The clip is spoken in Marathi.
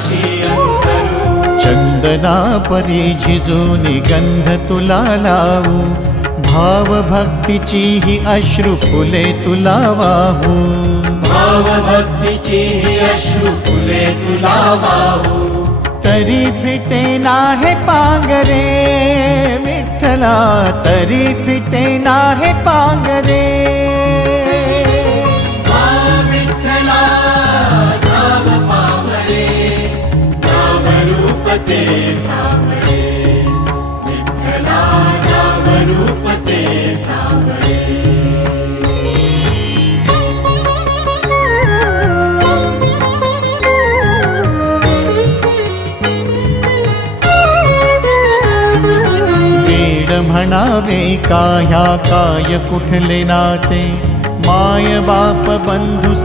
पाशी अंतरू। चंदना परी झिजूनी गंध तुला लावू, भाव भक्तीची ही अश्रु फुले तुला वाहू। भाव भक्तीची ही अश्रु फुले तुला वाहू। तरी फिटे नाहे पांगरे विठ्ठला, तरी फिटे नाहे पांगरे। विठ्ठला नाम पावरे, नाम रूप ते सावळे। विठ्ठला नाम रूप ते सावळे। म्हणावे का ह्या काय कुठले नाते, माय बाप बंधू